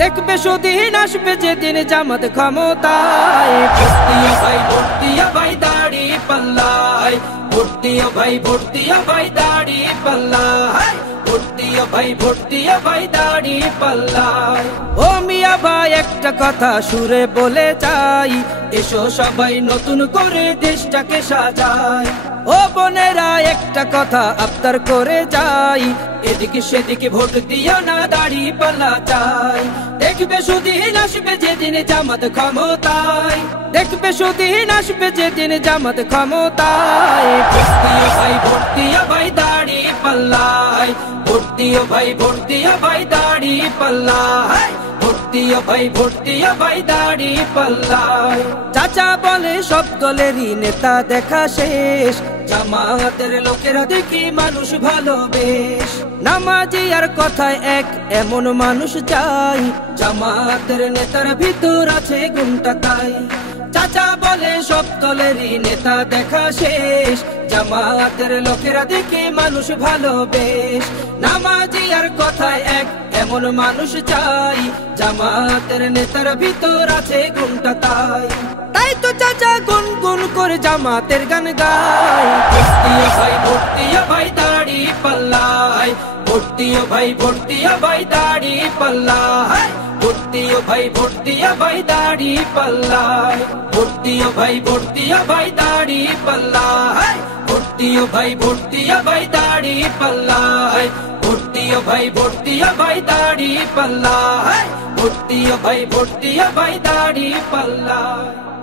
দেখবে সুদিন আসবে যেদিন জামাত ক্ষমতায়। ভোট দিও ভাই, ভোট দিও ভাই দাড়ি পাল্লায়, ভোট দিও ভাই, ভোট দিও ভাই দাড়ি পাল্লায়, ভোট দিও ভাই, ভোট দিও ভাই দাড়ি পাল্লায়। ও মিয়া ভাই একটা কথা সুরে বলে যাই, এসো সবাই নতুন করে দেশটাকে সাজাই। ও বোনেরা একটা কথা আবদার করে যাই, এদিকে সেদিকে ভোট দিও না, দাড়ি পাল্লা চাই। দেখবে সুদিন আসবে যেদিন জামাত ক্ষমতায়, দেখবে সুদিন আসবে যেদিন জামাত ক্ষমতায়। ভোট দিও ভাই, ভোট দিও ভাই দাড়ি পাল্লায়, ভোট দিও ভাই, ভোট দিও ভাই দাড়ি পাল্লায়, ভোট দিও ভাই, ভোট দিও ভাই দাড়ি পাল্লায়। চাচা বলে সব দলেরই নেতা দেখা শেষ, জামাতের লোকেরা দেখি মানুষ ভালো বেশ। নামাজি আর কথায় এক এমন মানুষ চাই, জামাতের নেতার ভিতর আছে গুণটা তাই। চাচা বলে সব দলেরই নেতা দেখা শেষ, জামাতের লোকেরা দেখে মানুষ ভালো বেশ। নামাজি আর কথায় এক এমন মানুষ চাই, জামাতের নেতার ভিতর আছে গুণটা তাই। তাই তো চাচা গুন গুন করে জামাতের গান গায়। ভোট দিও ভাই, ভোট দিও ভাই দাড়ি পাল্লায়, ভোট দিও ভাই, ভোট দিও ভাই দাড়ি পাল্লায়, ভোট দিও ভাই, ভোট দিও ভাই দাড়ি পাল্লায়, ভোট দিও ভাই, ভোট দিও ভাই দাড়ি পাল্লায়, ভোট দিও ভাই, ভোট দিও ভাই দাড়ি পাল্লায়, ভোট দিও ভাই, ভোট দিও ভাই দাড়ি পাল্লায়, ভোট দিও ভাই, ভোট দিও ভাই দাড়ি পাল্লায়।